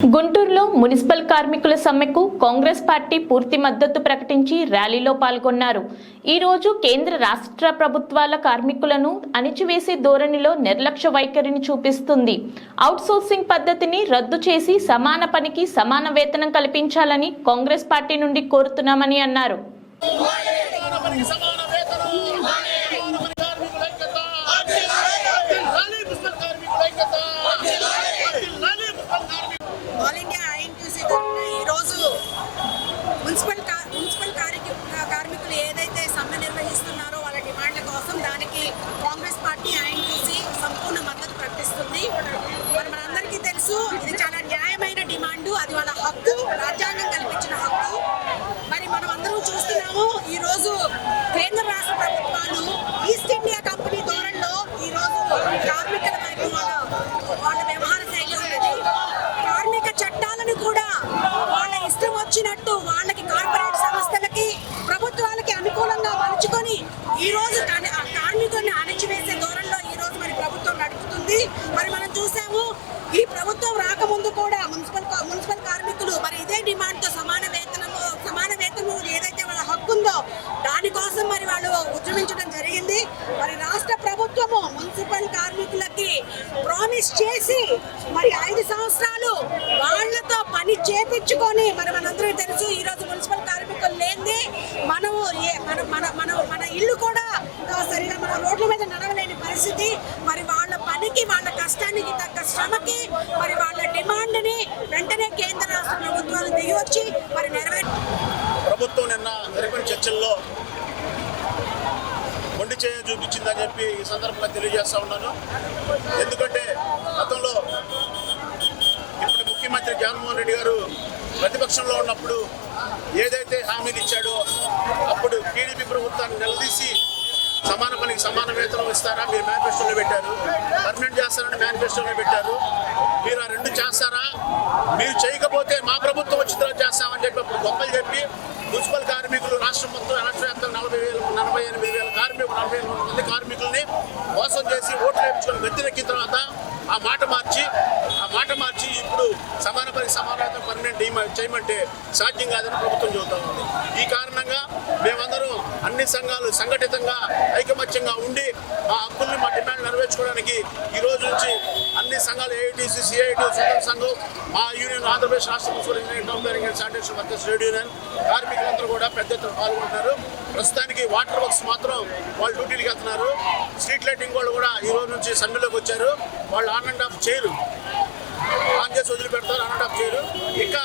గుంటూరులో మున్సిపల్ కార్మికుల సమ్మెకు కాంగ్రెస్ పార్టీ పూర్తి మద్దతు ప్రకటించి ర్యాలీలో పాల్గొన్నారు. ఈ రోజు కేంద్ర రాష్ట్ర ప్రభుత్వాల కార్మికులను అణిచివేసే ధోరణిలో నిర్లక్ష్య వైఖరిని చూపిస్తుంది. అవుట్సోర్సింగ్ పద్ధతిని రద్దు చేసి సమాన పనికి సమాన వేతనం కల్పించాలని కాంగ్రెస్ పార్టీ నుండి కోరుతున్నామని అన్నారు. వాళ్ళ హక్కు రాజ్యాంగం కల్పించిన హక్కు. మరి మనం అందరూ చూస్తున్నాము ఈరోజు కేంద్ర రాష్ట్ర ప్రభుత్వాలు ఈస్ట్ ఇండియా కంపెనీ ధోరణిలో ఈరోజు కార్మికుల వైపు వాళ్ళ వాళ్ళ వ్యవహార శైలి ఉన్నది. కార్మిక చట్టాలను కూడా వాళ్ళ ఇష్టం వచ్చినట్టు వాళ్ళకి కార్పొరేట్ సంస్థలకి ప్రభుత్వాలకి అనుకూలంగా మలుచుకొని ఈ రోజు కాని- ఆ కార్మికుల్ని అణిచివేసే ధోరణిలో ఈ రోజు మరి ప్రభుత్వం నడుపుతుంది మరి మనం చూసాము ఈ ప్రభుత్వం రాకముందు కూడా మున్సిపల్ కా- మున్సిపల్ కార్మికులు మరి ఇదే డిమాండ్తో సమాన వేతనము సమాన వేతనము ఏదైతే వాళ్ళ హక్కు ఉందో కోసం మరి వాళ్ళు ఉద్యమించడం జరిగింది. మరి రాష్ట్ర ప్రభుత్వము మున్సిపల్ కార్మికులకి ప్రామిస్ చేసి మరి ఐదు సంవత్సరాలు వాళ్ళతో పని చేపించుకొని మరి మనందరికీ తెలుసు ఈ రోజు మున్సిపల్ కార్మికులు లేనిది మనము ఏ- మన మన మన మన ఇల్లు కూడా సరిగా మన రోడ్ల మీద నడవలేని పరిస్థితి. మరి వాళ్ళ పనికి వాళ్ళ కష్టానికి తగ్గ శ్రమకి మరి వాళ్ళ డిమాండ్ని వెంటనే కేంద్ర రాష్ట్ర ప్రభుత్వాలు దిగి వచ్చి మరి నెరవేర్ ప్రభుత్వం నిన్న జరిపిన చర్చల్లో మొండి చేయ చూపించిందని చెప్పి ఈ సందర్భంగా తెలియజేస్తా ఉన్నాను. ఎందుకంటే గతంలో ఇప్పుడు ముఖ్యమంత్రి జగన్మోహన్ రెడ్డి గారు ప్రతిపక్షంలో ఉన్నప్పుడు ఏదైతే హామీలు ఇచ్చాడో అప్పుడు టీడీపీ ప్రభుత్వాన్ని నిలదీసి సమాన పనికి సమాన వేతనం ఇస్తారా? మీరు మేనిఫెస్టోలో పెట్టారు. పర్మనెంట్ చేస్తారని మేనిఫెస్టోలో పెట్టారు. మీరు ఆ రెండు చేస్తారా? మీరు చేయకపోతే మా ప్రభుత్వం వచ్చిన తర్వాత చేస్తామని చెప్పి అప్పుడు గొప్పలు చెప్పి మున్సిపల్ కార్మికులు రాష్ట్రం మొత్తం రాష్ట్ర వ్యాప్తంగా నలభై వేలు నలభై ఎనిమిది వేల కార్మికులు నలభై ఎనిమిది మంది కార్మికుల్ని మోసం చేసి ఓట్లు వేయించుకొని గద్దెనెక్కిన తర్వాత ఆ మాట మార్చి ఆ మాట మార్చి ఇప్పుడు సమాన పని సమానత పర్మనెంట్ చేయమంటే సాధ్యం కాదని ప్రభుత్వం చెబుతా ఉంది. ఈ కారణంగా మేమందరం అన్ని సంఘాలు సంఘటితంగా ఐకమత్యంగా ఉండి మా హక్కుల్ని మా డిమాండ్ నెరవేర్చుకోవడానికి ఈ రోజు నుంచి అన్ని సంఘాలు ఏఐటీసీ సిఐటి స్వతంత్ర సంఘం మా యూనియన్ ఆంధ్రప్రదేశ్ రాష్ట్ర municipal engineering town planning sanitation workers trade union కార్మికులందరూ కూడా పెద్ద ఎత్తున పాల్గొంటున్నారు. ప్రస్తుతానికి వాటర్ వర్క్స్ మాత్రం వాళ్ళు డ్యూటీలకు వెళ్తున్నారు. స్ట్రీట్ లైటింగ్ వాళ్ళు కూడా ఈ రోజు నుంచి సంఘంలోకి వచ్చారు. వాళ్ళు ఆన్ అండ్ ఆఫ్ చేయరు. ఆన్ చేసి వదిలిపెడతారు ఆన్ చేయరు. ఇంకా